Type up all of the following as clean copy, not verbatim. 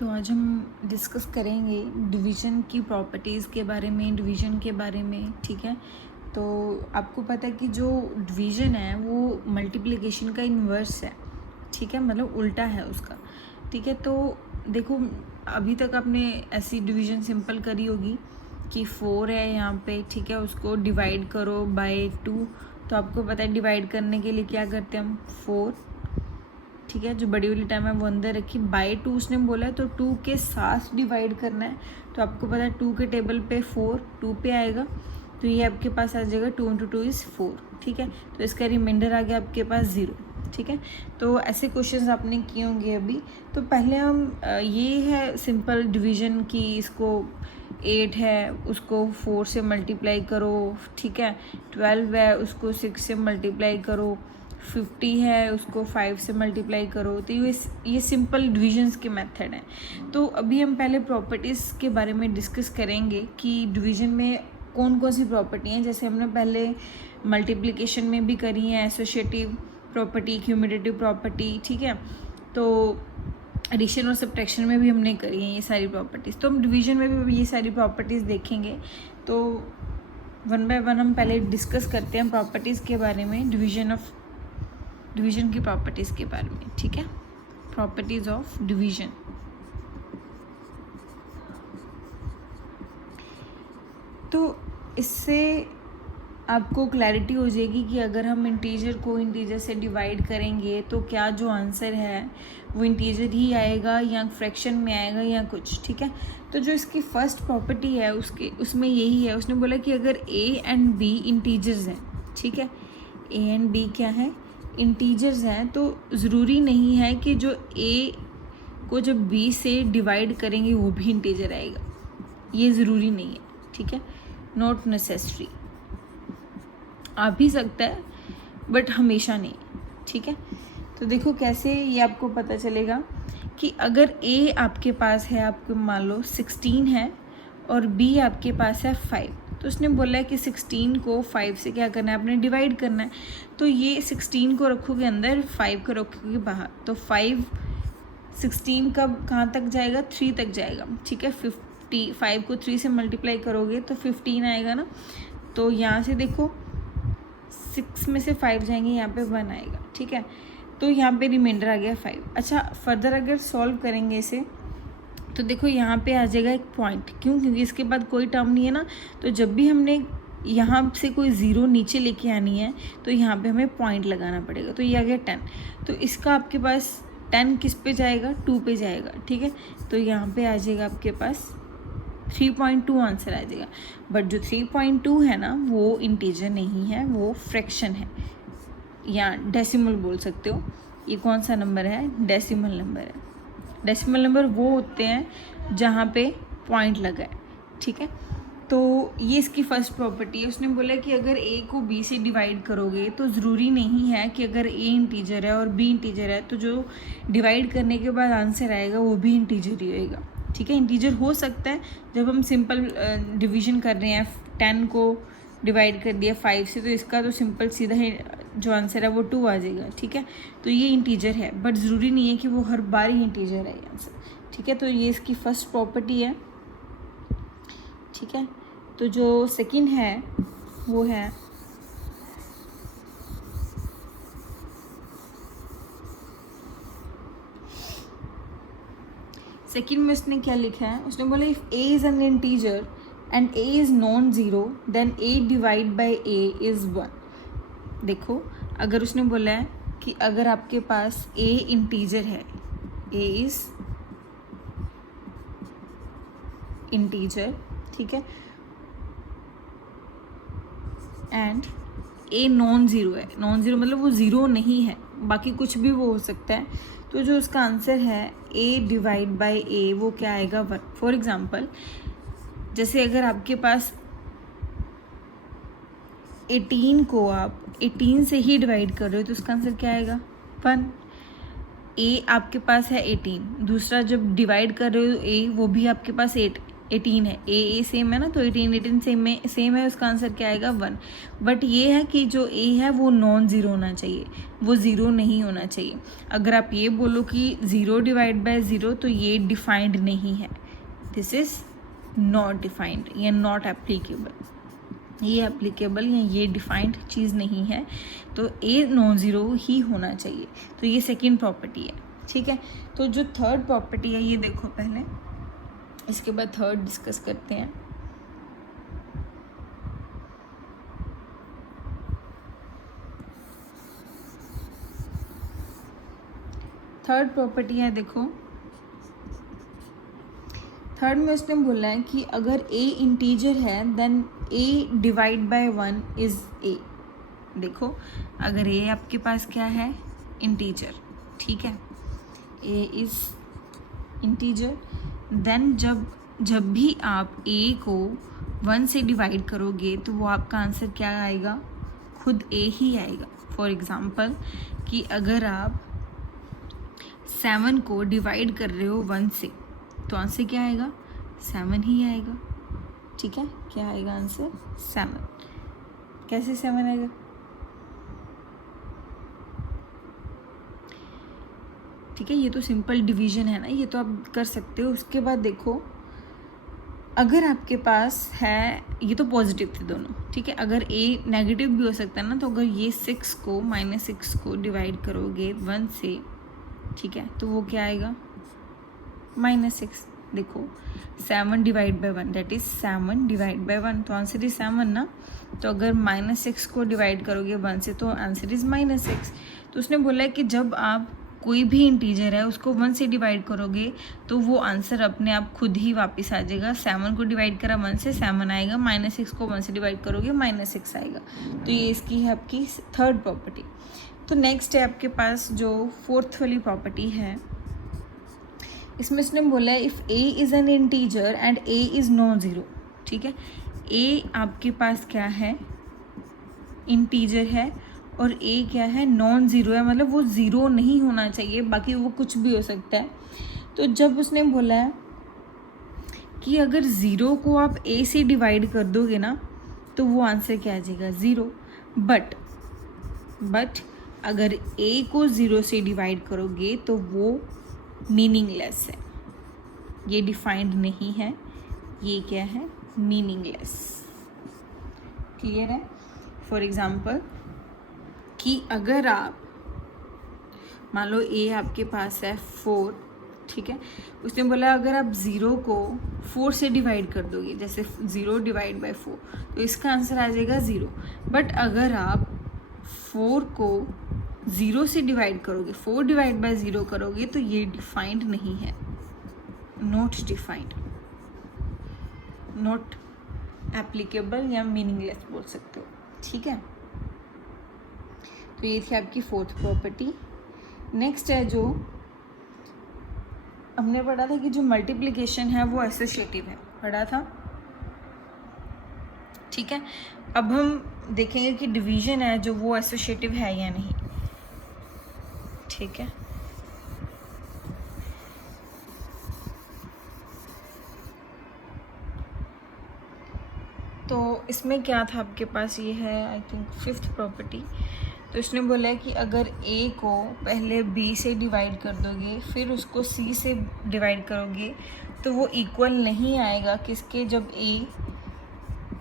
तो आज हम डिस्कस करेंगे डिवीज़न की प्रॉपर्टीज़ के बारे में, डिवीज़न के बारे में। ठीक है, तो आपको पता है कि जो डिवीज़न है वो मल्टीप्लिकेशन का इन्वर्स है। ठीक है, मतलब उल्टा है उसका। ठीक है, तो देखो अभी तक आपने ऐसी डिवीज़न सिंपल करी होगी कि 4 है यहाँ पे। ठीक है, उसको डिवाइड करो बाय 2। तो आपको पता है डिवाइड करने के लिए क्या करते हैं हम, 4। ठीक है, जो बड़ी वाली टर्म है वो अंदर रखी, बाय 2 उसने बोला है तो 2 के साथ डिवाइड करना है। तो आपको पता है 2 के टेबल पे 4 2 पे आएगा, तो ये आपके पास आ जाएगा 2 × 2 = 4। ठीक है, तो इसका रिमाइंडर आ गया आपके पास 0। ठीक है, तो ऐसे क्वेश्चंस आपने किए होंगे अभी। तो पहले हम ये है सिंपल डिवीज़न की, इसको 8 है उसको 4 से मल्टीप्लाई करो। ठीक है, 12 है उसको 6 से मल्टीप्लाई करो, 50 है उसको 5 से मल्टीप्लाई करो। तो ये सिंपल डिविजन्स के मेथड हैं। तो अभी हम पहले प्रॉपर्टीज़ के बारे में डिस्कस करेंगे कि डिवीज़न में कौन कौन सी प्रॉपर्टी हैं। जैसे हमने पहले मल्टीप्लिकेशन में भी करी है, एसोसिएटिव प्रॉपर्टी, क्यूमुलेटिव प्रॉपर्टी। ठीक है, तो एडिशन और सब्ट्रैक्शन में भी हमने करी है ये सारी प्रॉपर्टीज़। तो हम डिवीज़न में भी ये सारी प्रॉपर्टीज़ देखेंगे। तो वन बाय वन हम पहले डिस्कस करते हैं प्रॉपर्टीज़ के बारे में, डिवीज़न की प्रॉपर्टीज़ के बारे में। ठीक है, प्रॉपर्टीज़ ऑफ डिवीज़न। तो इससे आपको क्लैरिटी हो जाएगी कि अगर हम इंटीजर को इंटीजर से डिवाइड करेंगे तो क्या जो आंसर है वो इंटीजर ही आएगा या फ्रैक्शन में आएगा या कुछ। ठीक है, तो जो इसकी फर्स्ट प्रॉपर्टी है उसमें यही है। उसने बोला कि अगर ए एंड बी इंटीजर्स हैं, ठीक है, ए एंड बी क्या है, इंटीजर्स हैं, तो ज़रूरी नहीं है कि जो ए को जब बी से डिवाइड करेंगे वो भी इंटीजर आएगा। ये ज़रूरी नहीं है। ठीक है, नॉट नेसेसरी, आ भी सकता है बट हमेशा नहीं। ठीक है, तो देखो कैसे ये आपको पता चलेगा कि अगर ए आपके पास है, आपको मान लो 16 है और बी आपके पास है 5, तो उसने बोला है कि 16 को 5 से क्या करना है, आपने डिवाइड करना है। तो ये 16 को रखोगे अंदर, 5 को रखोगे बाहर, तो 16 कब कहाँ तक जाएगा, 3 तक जाएगा। ठीक है, 55 को 3 से मल्टीप्लाई करोगे तो 15 आएगा ना। तो यहाँ से देखो 6 में से 5 जाएंगे, यहाँ पे 1 आएगा। ठीक है, तो यहाँ पे रिमाइंडर आ गया 5। अच्छा, फर्दर अगर सॉल्व करेंगे इसे तो देखो यहाँ पे आ जाएगा एक पॉइंट। क्यों? क्योंकि इसके बाद कोई टर्म नहीं है ना, तो जब भी हमने यहाँ से कोई ज़ीरो नीचे लेके आनी है तो यहाँ पे हमें पॉइंट लगाना पड़ेगा। तो ये आ गया 10, तो इसका आपके पास 10 किस पे जाएगा, 2 पे जाएगा। ठीक है, तो यहाँ पे आ जाएगा आपके पास 3.2 आंसर आ जाएगा। बट जो 3.2 है ना वो इंटीजर नहीं है, वो फ्रैक्शन है या डेसिमल बोल सकते हो। ये कौन सा नंबर है, डेसिमल नंबर है। डेसिमल नंबर वो होते हैं जहाँ पे पॉइंट लगा है। ठीक है, तो ये इसकी फर्स्ट प्रॉपर्टी है। उसने बोला कि अगर ए को बी से डिवाइड करोगे तो ज़रूरी नहीं है कि अगर ए इंटीजर है और बी इंटीजर है तो जो डिवाइड करने के बाद आंसर आएगा वो भी इंटीजर ही होएगा। ठीक है, इंटीजर हो सकता है जब हम सिंपल डिवीज़न कर रहे हैं, 10 को डिवाइड कर दिया 5 से, तो इसका तो सिंपल सीधा ही जो आंसर है वो 2 आ जाएगा। ठीक है, तो ये इंटीजर है बट ज़रूरी नहीं है कि वो हर बार ही इंटीजर है आंसर। ठीक है, तो ये इसकी फर्स्ट प्रॉपर्टी है। ठीक है, तो जो सेकंड है वो है सेकंड में उसने क्या लिखा है, उसने बोला if A is an integer and A is non zero then A divide by A is 1। देखो अगर उसने बोला है कि अगर आपके पास ए इंटीजर है, ए इज़ इंटीजर, ठीक है, एंड ए नॉन ज़ीरो है, नॉन ज़ीरो मतलब वो ज़ीरो नहीं है, बाकी कुछ भी वो हो सकता है, तो जो उसका आंसर है ए डिवाइड बाय ए वो क्या आएगा, 1। फॉर एग्जांपल जैसे अगर आपके पास 18 को आप 18 से ही डिवाइड कर रहे हो तो उसका आंसर क्या आएगा, 1। ए आपके पास है 18, दूसरा जब डिवाइड कर रहे हो ए वो भी आपके पास 8, 18 है, ए सेम है ना, तो 18 सेम है, उसका आंसर क्या आएगा 1। बट ये है कि जो ए है वो नॉन ज़ीरो होना चाहिए, वो ज़ीरो नहीं होना चाहिए। अगर आप ये बोलो कि 0 डिवाइड बाय 0 तो ये डिफाइंड नहीं है, दिस इज़ नॉट डिफाइंड या नॉट एप्लीकेबल, ये एप्लीकेबल या ये डिफाइंड चीज़ नहीं है, तो ए नॉन ज़ीरो ही होना चाहिए। तो ये सेकेंड प्रॉपर्टी है, ठीक है। तो जो थर्ड प्रॉपर्टी है ये देखो पहले, इसके बाद थर्ड डिस्कस करते हैं। थर्ड प्रॉपर्टी है, देखो थर्ड में उसने बोला है कि अगर ए इंटीजर है then A divide by 1 is A. देखो अगर ए आपके पास क्या है, इंटीजर, ठीक है, ए इज़ इंटीजर, देन जब भी आप ए को 1 से डिवाइड करोगे तो वो आपका आंसर क्या आएगा, खुद ए ही आएगा। फॉर एग्ज़ाम्पल कि अगर आप 7 को डिवाइड कर रहे हो 1 से तो आंसर क्या आएगा, 7 ही आएगा, ठीक है। क्या आएगा आंसर, 7। कैसे 7 आएगा, ठीक है, ये तो सिंपल डिवीजन है ना, ये तो आप कर सकते हो। उसके बाद देखो अगर आपके पास है, ये तो पॉजिटिव थे दोनों, ठीक है, अगर ए नेगेटिव भी हो सकता है ना, तो अगर ये 6 को -6 को डिवाइड करोगे 1 से, ठीक है, तो वो क्या आएगा, -6। देखो 7 divide by 1 that is 7 divide by 1, तो आंसर इज 7 ना। तो अगर -6 को डिवाइड करोगे 1 से तो आंसर इज -6। तो उसने बोला है कि जब आप कोई भी इंटीजर है उसको 1 से डिवाइड करोगे तो वो आंसर अपने आप खुद ही वापस आ जाएगा। 7 को डिवाइड करा 1 से 7 आएगा, -6 को 1 से डिवाइड करोगे -6 आएगा। तो ये इसकी है आपकी थर्ड प्रॉपर्टी। तो नेक्स्ट है आपके पास जो फोर्थ वाली प्रॉपर्टी है, इसमें इसने बोला है if A is an integer and A is non zero, ठीक है, ए आपके पास क्या है, इंटीजर है, और ए क्या है, नॉन ज़ीरो है, मतलब वो ज़ीरो नहीं होना चाहिए, बाकी वो कुछ भी हो सकता है। तो जब उसने बोला है कि अगर ज़ीरो को आप ए से डिवाइड कर दोगे ना तो वो आंसर क्या आ जाएगा, ज़ीरो। बट अगर ए को ज़ीरो से डिवाइड करोगे तो वो मीनिंगलेस है, ये डिफाइंड नहीं है, ये क्या है, मीनिंगलेस। क्लियर है। फॉर एग्ज़ाम्पल कि अगर आप मान लो ए आपके पास है 4, ठीक है, उसने बोला अगर आप 0 को 4 से डिवाइड कर दोगे, जैसे 0 डिवाइड बाय 4, तो इसका आंसर आ जाएगा 0। बट अगर आप 4 को 0 से डिवाइड करोगे, 4 डिवाइड बाय 0 करोगे, तो ये डिफाइंड नहीं है, नॉट डिफाइंड, नॉट एप्लीकेबल या मीनिंगलेस बोल सकते हो, ठीक है। तो ये थी आपकी फोर्थ प्रॉपर्टी। नेक्स्ट है जो हमने पढ़ा था कि जो मल्टीप्लिकेशन है वो एसोसिएटिव है, पढ़ा था, ठीक है। अब हम देखेंगे कि डिवीजन है जो वो एसोसिएटिव है या नहीं, ठीक है। तो इसमें क्या था आपके पास, ये है आई थिंक फिफ्थ प्रॉपर्टी। तो इसने बोला है कि अगर ए को पहले बी से डिवाइड कर दोगे फिर उसको सी से डिवाइड करोगे तो वो इक्वल नहीं आएगा किसके, जब ए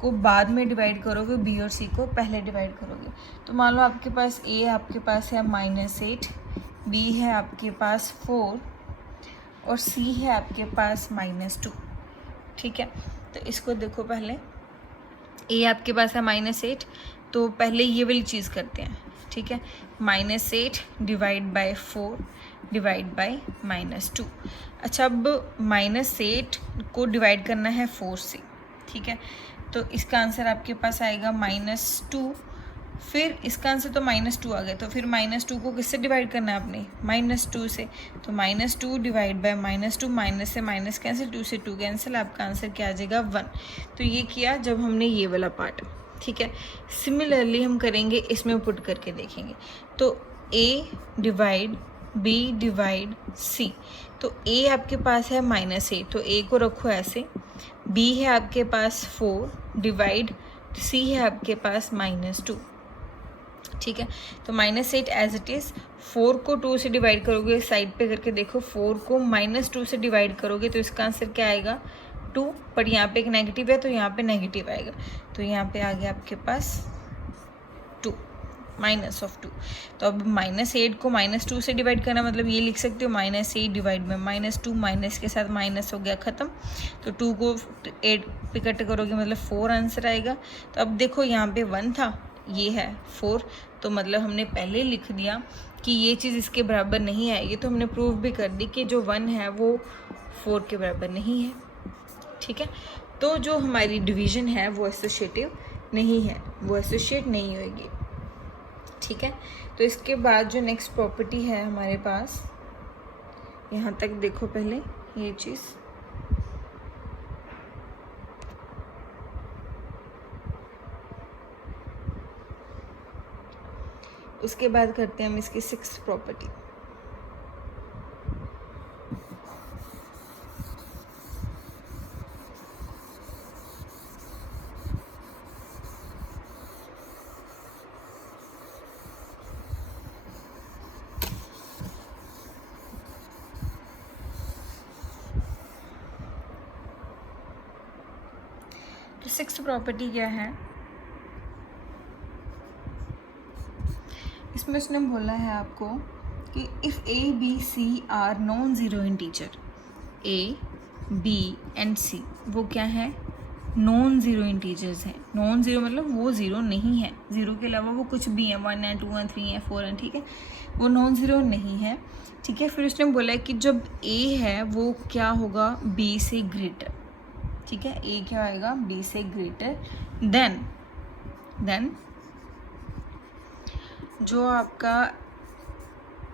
को बाद में डिवाइड करोगे बी और सी को पहले डिवाइड करोगे। तो मान लो आपके पास ए आपके पास है -8, बी है आपके पास 4 और सी है आपके पास -2, ठीक है। तो इसको देखो, पहले ए आपके पास है -8, तो पहले ये वाली चीज़ करते हैं, ठीक है, -8 डिवाइड बाय 4 डिवाइड बाय -2। अच्छा, अब -8 को डिवाइड करना है 4 से, ठीक है, तो इसका आंसर आपके पास आएगा -2। फिर इसका आंसर तो -2 आ गया, तो फिर -2 को किससे डिवाइड करना है आपने, -2 से, तो -2 डिवाइड बाय -2, माइनस से माइनस कैंसिल, 2 से 2 कैंसिल, आपका आंसर क्या आ जाएगा 1। तो ये किया जब हमने ये वाला पार्ट, ठीक है। सिमिलरली हम करेंगे, इसमें पुट करके देखेंगे। तो a डिवाइड बी डिवाइड सी। तो ए आपके पास है -8, तो ए को रखो ऐसे। बी है आपके पास 4 डिवाइड सी है आपके पास -2, ठीक है। तो -8 एज इट इज़। 4 को 2 से डिवाइड करोगे, साइड पे करके देखो, 4 को -2 से डिवाइड करोगे तो इसका आंसर क्या आएगा 2, पर यहाँ पे एक नेगेटिव है तो यहाँ पे नेगेटिव आएगा, तो यहाँ पे आ गया आपके पास 2, -2। तो अब -8 को -2 से डिवाइड करना मतलब ये लिख सकते हो -8 डिवाइड में -2, माइनस के साथ माइनस हो गया ख़त्म। तो 2 को 8 पे कट करोगे मतलब 4 आंसर आएगा। तो अब देखो यहाँ पे 1 था, ये है 4, तो मतलब हमने पहले लिख दिया कि ये चीज़ इसके बराबर नहीं आएगी, तो हमने प्रूव भी कर दी कि जो 1 है वो 4 के बराबर नहीं है, ठीक है। तो जो हमारी डिवीज़न है वो एसोसिएटिव नहीं है, वो एसोसिएट नहीं होगी, ठीक है। तो इसके बाद जो नेक्स्ट प्रॉपर्टी है हमारे पास, यहाँ तक देखो पहले ये चीज़, उसके बाद करते हैं हम इसकी 6th प्रॉपर्टी। तो 6th प्रॉपर्टी क्या है, इसमें उसने बोला है आपको कि if a b c are non zero integer, a b and c वो क्या है, नॉन ज़ीरो इंटीजर्स हैं। नॉन ज़ीरो मतलब वो ज़ीरो नहीं है, ज़ीरो के अलावा वो कुछ भी है, 1 है 2 है 3 है 4 है, ठीक है, वो नॉन ज़ीरो नहीं है, ठीक है। फिर उसने बोला है कि जब ए है वो क्या होगा, बी से ग्रेटर, ठीक है, ए क्या आएगा, बी से ग्रेटर, देन जो आपका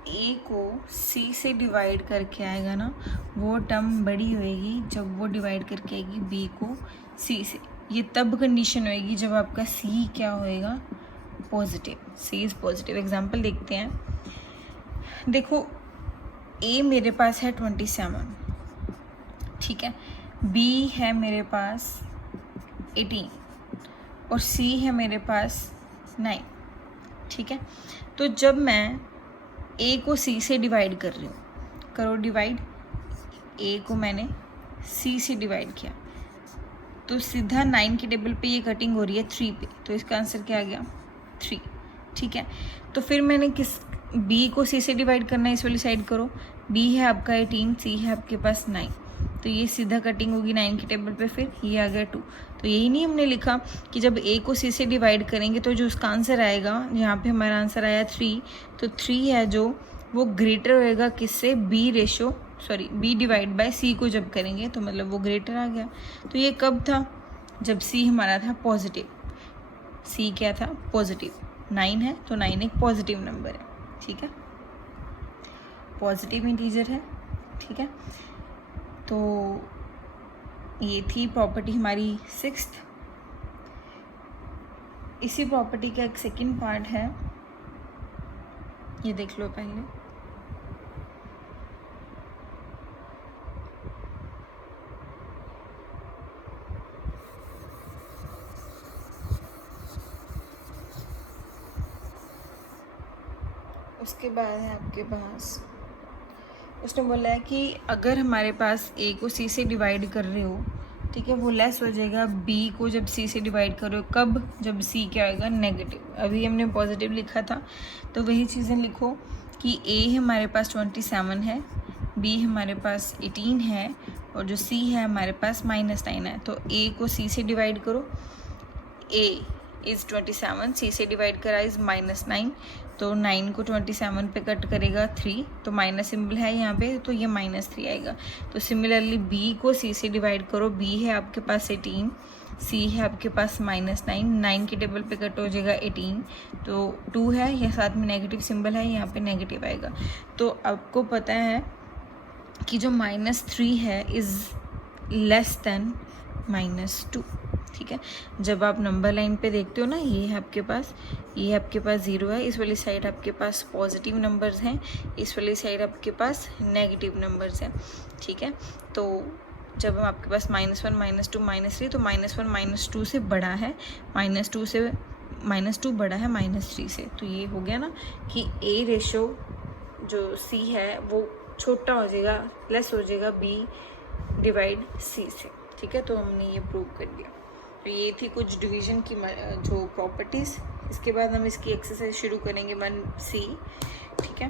ए को सी से डिवाइड करके आएगा ना, वो टर्म बड़ी होएगी जब वो डिवाइड करके आएगी बी को सी से। ये तब कंडीशन होएगी जब आपका सी क्या होएगा, positive, C is positive. Example देखते हैं, देखो ए मेरे पास है 27, ठीक है, बी है मेरे पास 18 और सी है मेरे पास 9, ठीक है। तो जब मैं ए को सी से डिवाइड कर रही हूँ, करो डिवाइड, ए को मैंने सी से डिवाइड किया तो सीधा 9 की टेबल पे ये कटिंग हो रही है 3 पे, तो इसका आंसर क्या आ गया 3, ठीक है। तो फिर मैंने किस बी को सी से डिवाइड करना है, इस वाली साइड करो, बी है आपका 18, सी है आपके पास 9, तो ये सीधा कटिंग होगी 9 की टेबल पे, फिर ये आ गया 2। तो यही नहीं हमने लिखा कि जब ए को सी से डिवाइड करेंगे तो जो उसका आंसर आएगा, यहाँ पे हमारा आंसर आया 3, तो 3 है जो वो ग्रेटर होएगा किससे, बी डिवाइड बाय सी को जब करेंगे तो मतलब वो ग्रेटर आ गया। तो ये कब था, जब सी हमारा था पॉजिटिव, सी क्या था पॉजिटिव, 9 है तो 9 एक पॉजिटिव नंबर है, ठीक है, पॉजिटिव इंटीजर है, ठीक है। तो ये थी प्रॉपर्टी हमारी 6th। इसी प्रॉपर्टी का एक सेकंड पार्ट है, ये देख लो पहले। उसके बाद है आपके पास, उसने बोला है कि अगर हमारे पास ए को सी से डिवाइड कर रहे हो, ठीक है, वो लेस हो जाएगा बी को जब सी से डिवाइड करो, कब, जब सी क्या आएगा नेगेटिव। अभी हमने पॉजिटिव लिखा था तो वही चीज़ें लिखो कि ए हमारे पास 27 है, बी हमारे पास 18 है और जो सी है हमारे पास -9 है। तो ए को सी से डिवाइड करो, ए इज़ 27, सी से डिवाइड करा इज़ -9, तो 9 को 27 पे कट करेगा 3, तो माइनस सिंबल है यहाँ पे, तो ये -3 आएगा। तो सिमिलरली बी को सी से डिवाइड करो, बी है आपके पास 18, सी है आपके पास -9, 9 की टेबल पे कट हो जाएगा 18, तो 2 है, यह साथ में नेगेटिव सिंबल है, यहाँ पे नेगेटिव आएगा। तो आपको पता है कि जो -3 है इज़ लेस देन -2, ठीक है। जब आप नंबर लाइन पे देखते हो ना, ये है आपके पास, ये आपके पास 0 है, इस वाली साइड आपके पास पॉजिटिव नंबर्स हैं, इस वाली साइड आपके पास नेगेटिव नंबर्स हैं, ठीक है। तो जब आपके पास -1 -2 -3, तो -1 -2 से बड़ा है, -2 बड़ा है -3 से। तो ये हो गया ना कि A रेशो जो C है वो छोटा हो जाएगा, लेस हो जाएगा B डिवाइड C से, ठीक है। तो हमने ये प्रूव कर दिया। तो ये थी कुछ डिवीजन की जो प्रॉपर्टीज़। इसके बाद हम इसकी एक्सरसाइज शुरू करेंगे 1C, ठीक है।